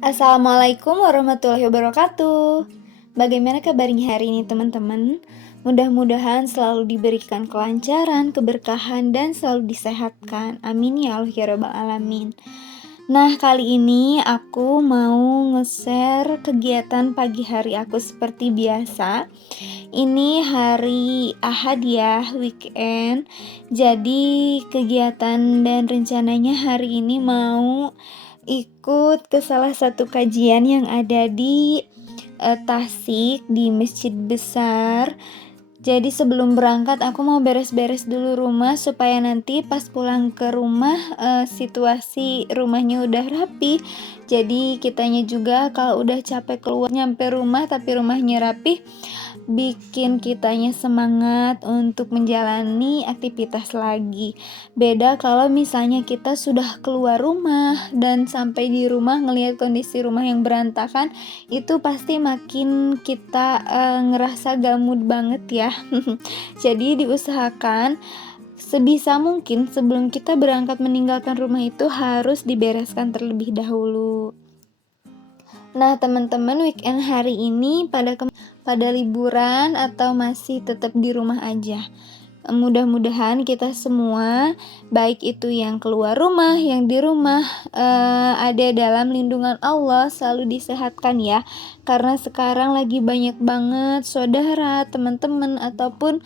Assalamualaikum warahmatullahi wabarakatuh. Bagaimana kabarnya hari ini teman-teman? Mudah-mudahan selalu diberikan kelancaran, keberkahan, dan selalu disehatkan. Amin ya Allah ya rabbal alamin. Nah, kali ini aku mau nge-share kegiatan pagi hari aku seperti biasa. Ini hari Ahad ya, weekend. Jadi kegiatan dan rencananya hari ini mau ikut ke salah satu kajian yang ada di Tasik di masjid besar. Jadi sebelum berangkat aku mau beres-beres dulu rumah supaya nanti pas pulang ke rumah situasi rumahnya udah rapi. Jadi kitanya juga kalau udah capek keluar nyampe rumah tapi rumahnya rapi, bikin kitanya semangat untuk menjalani aktivitas lagi. Beda kalau misalnya kita sudah keluar rumah dan sampai di rumah ngelihat kondisi rumah yang berantakan, itu pasti makin kita ngerasa gak mood banget ya. Jadi diusahakan sebisa mungkin sebelum kita berangkat meninggalkan rumah itu harus dibereskan terlebih dahulu. Nah, teman-teman, weekend hari ini pada liburan atau masih tetap di rumah aja? Mudah-mudahan kita semua, baik itu yang keluar rumah, yang di rumah, ada dalam lindungan Allah, selalu disehatkan ya. Karena sekarang lagi banyak banget saudara, teman-teman, ataupun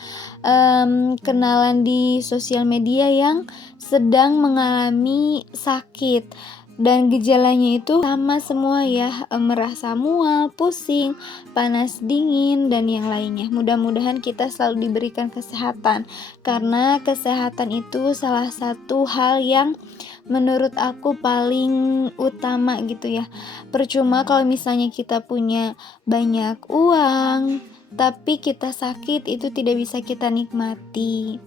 kenalan di sosial media yang sedang mengalami sakit. Dan gejalanya itu sama semua ya, merasa mual, pusing, panas dingin, dan yang lainnya. Mudah-mudahan kita selalu diberikan kesehatan, karena kesehatan itu salah satu hal yang menurut aku paling utama gitu ya. Percuma kalau misalnya kita punya banyak uang tapi kita sakit, itu tidak bisa kita nikmati.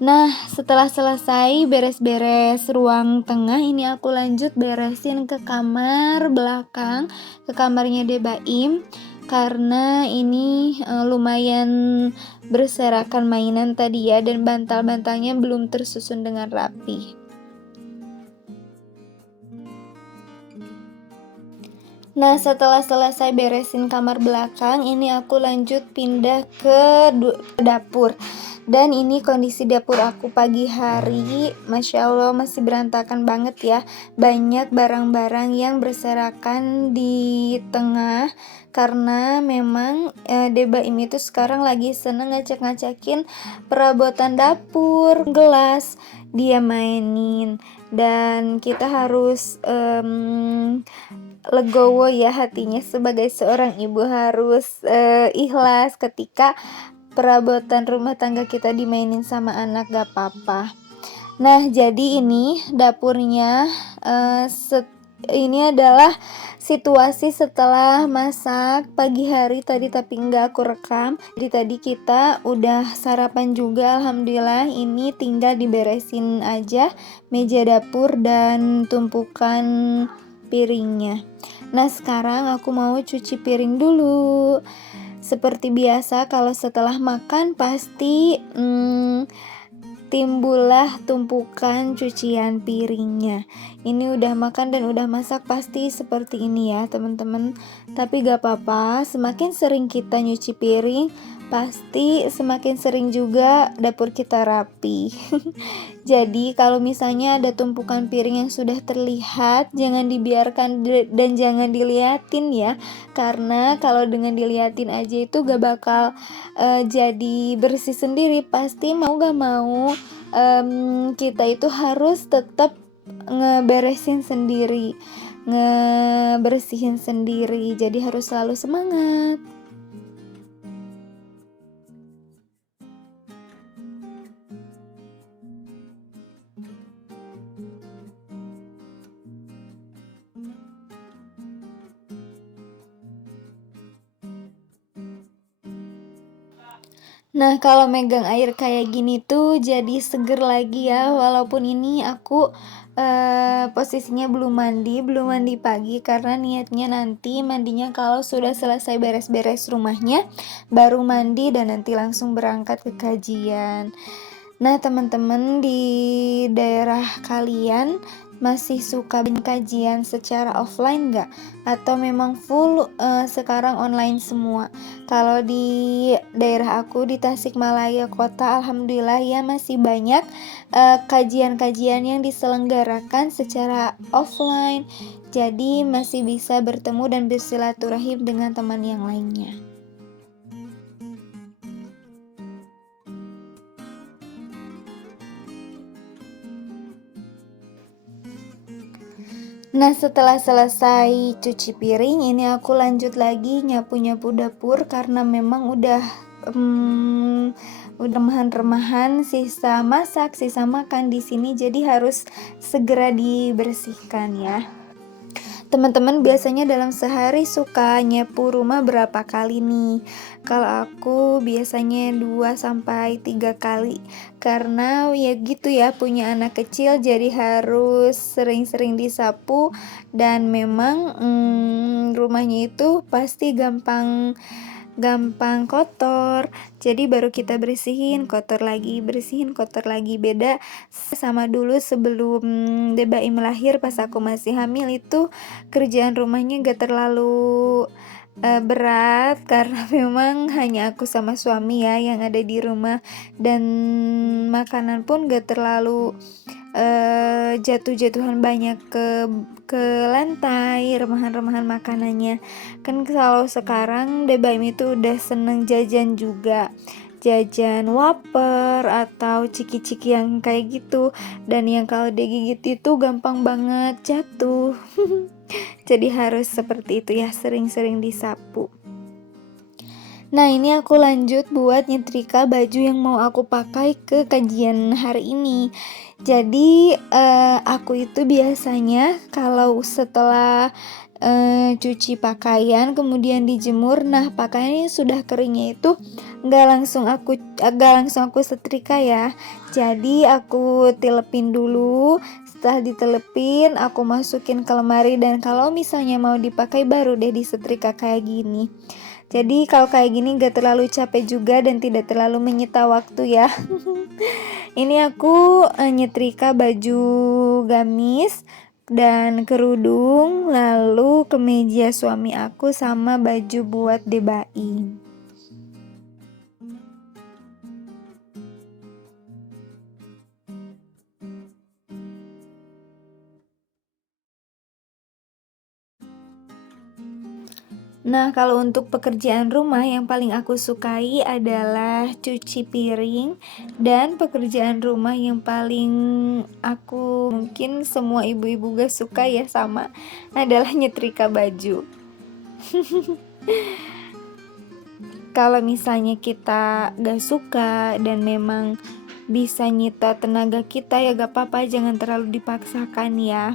Nah, setelah selesai beres-beres ruang tengah, ini aku lanjut beresin ke kamar belakang, ke kamarnya Debaim, karena ini lumayan berserakan mainan tadi ya, dan bantal-bantalnya belum tersusun dengan rapi. Nah, setelah selesai beresin kamar belakang, ini aku lanjut pindah ke dapur. Dan ini kondisi dapur aku pagi hari, Masya Allah masih berantakan banget ya. Banyak barang-barang yang berserakan di tengah, karena memang Debaim itu sekarang lagi seneng ngacak-ngacakin perabotan dapur, gelas, dia mainin. Dan kita harus legowo ya hatinya, sebagai seorang ibu harus ikhlas ketika perabotan rumah tangga kita dimainin sama anak, gak apa-apa. Nah, jadi ini dapurnya, ini adalah situasi setelah masak pagi hari tadi tapi nggak aku rekam. Jadi tadi kita udah sarapan juga, alhamdulillah. Ini tinggal diberesin aja meja dapur dan tumpukan piringnya. Nah, sekarang aku mau cuci piring dulu. Seperti biasa kalau setelah makan pasti timbullah tumpukan cucian piringnya. Ini udah makan dan udah masak pasti seperti ini ya teman-teman. Tapi gak apa-apa, semakin sering kita nyuci piring, pasti semakin sering juga dapur kita rapi. Jadi kalau misalnya ada tumpukan piring yang sudah terlihat, jangan dibiarkan dan jangan diliatin ya. Karena kalau dengan diliatin aja itu gak bakal jadi bersih sendiri. Pasti mau gak mau kita itu harus tetap ngebersihin sendiri. Jadi harus selalu semangat. Nah, kalau megang air kayak gini tuh jadi seger lagi ya. Walaupun ini aku posisinya belum mandi pagi, karena niatnya nanti mandinya kalau sudah selesai beres-beres rumahnya, baru mandi dan nanti langsung berangkat ke kajian. Nah, teman-teman, di daerah kalian masih suka kajian secara offline nggak? Atau memang full sekarang online semua? Kalau di daerah aku di Tasikmalaya Kota, alhamdulillah ya masih banyak kajian-kajian yang diselenggarakan secara offline. Jadi masih bisa bertemu dan bersilaturahim dengan teman yang lainnya. Nah, setelah selesai cuci piring, ini aku lanjut lagi nyapu-nyapu dapur karena memang udah remahan-remahan sisa masak, sisa makan di sini, jadi harus segera dibersihkan ya. Teman-teman biasanya dalam sehari suka nyapu rumah berapa kali nih? Kalau aku biasanya 2 sampai 3 kali. Karena ya gitu ya, punya anak kecil jadi harus sering-sering disapu dan memang rumahnya itu pasti gampang kotor. Jadi baru kita bersihin, kotor lagi, bersihin, kotor lagi. Beda sama dulu sebelum Debaim lahir, pas aku masih hamil itu kerjaan rumahnya gak terlalu berat karena memang hanya aku sama suami ya yang ada di rumah, dan makanan pun gak terlalu jatuh-jatuhan banyak ke lantai, remahan-remahan makanannya. Kan kalau sekarang Debaim itu udah seneng jajan juga, jajan wafer atau ciki-ciki yang kayak gitu, dan yang kalau digigit itu gampang banget jatuh. Jadi harus seperti itu ya, sering-sering disapu. Nah, ini aku lanjut buat nyetrika baju yang mau aku pakai ke kajian hari ini. Jadi aku itu biasanya kalau setelah cuci pakaian kemudian dijemur, nah pakaiannya sudah keringnya itu gak langsung aku setrika ya. Jadi aku tilepin dulu. Setelah ditelepin, aku masukin ke lemari, dan kalau misalnya mau dipakai baru deh disetrika kayak gini. Jadi kalau kayak gini gak terlalu capek juga dan tidak terlalu menyita waktu ya. Ini aku nyetrika baju gamis dan kerudung, lalu kemeja suami aku sama baju buat Debaim. Nah, kalau untuk pekerjaan rumah yang paling aku sukai adalah cuci piring, dan pekerjaan rumah yang paling aku, mungkin semua ibu-ibu gak suka ya sama, adalah nyetrika baju. Kalau misalnya kita gak suka dan memang bisa nyita tenaga kita ya gak apa-apa, jangan terlalu dipaksakan ya.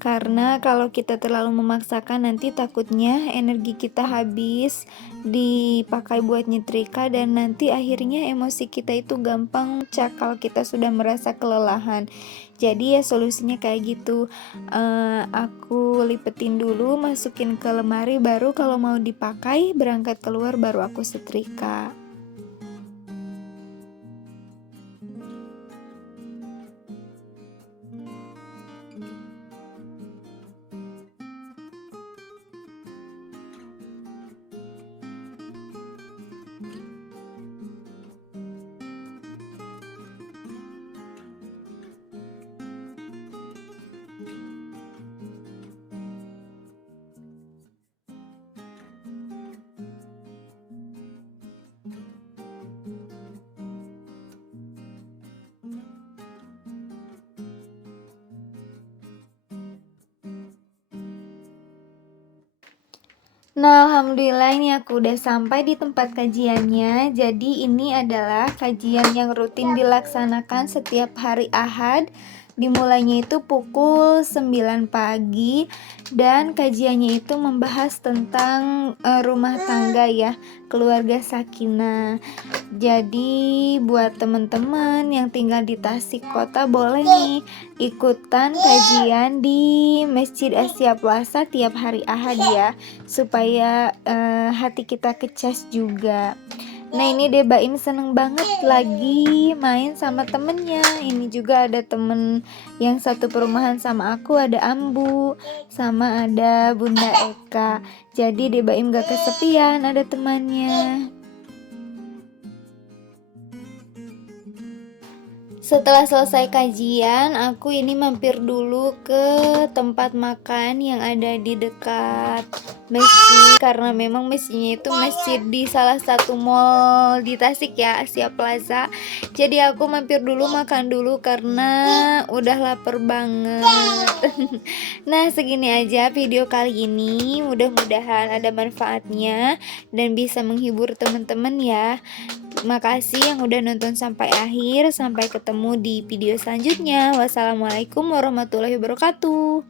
Karena kalau kita terlalu memaksakan nanti takutnya energi kita habis dipakai buat nyetrika, dan nanti akhirnya emosi kita itu gampang pecah kalau kita sudah merasa kelelahan. Jadi ya solusinya kayak gitu. Aku lipetin dulu, masukin ke lemari, baru kalau mau dipakai berangkat keluar baru aku setrika. Nah, alhamdulillah ini aku udah sampai di tempat kajiannya. Jadi ini adalah kajian yang rutin dilaksanakan setiap hari Ahad. Dimulainya itu pukul 9 pagi, dan kajiannya itu membahas tentang rumah tangga ya, keluarga sakinah. Jadi buat teman-teman yang tinggal di Tasik Kota boleh nih ikutan kajian di Masjid Asia Plaza tiap hari Ahad ya, supaya hati kita kecas juga. Nah ini deh Baim seneng banget lagi main sama temennya. Ini juga ada temen yang satu perumahan sama aku, ada Ambu, sama ada Bunda Eka. Jadi deh Baim gak kesepian, ada temannya. Setelah selesai kajian, aku ini mampir dulu ke tempat makan yang ada di dekat masjid. Karena memang masjidnya itu masjid di salah satu mall di Tasik ya, Asia Plaza. Jadi aku mampir dulu makan dulu karena udah lapar banget. Nah segini aja video kali ini. Mudah-mudahan ada manfaatnya dan bisa menghibur teman-teman ya. Makasih yang udah nonton sampai akhir. Sampai ketemu di video selanjutnya. Wassalamualaikum warahmatullahi wabarakatuh.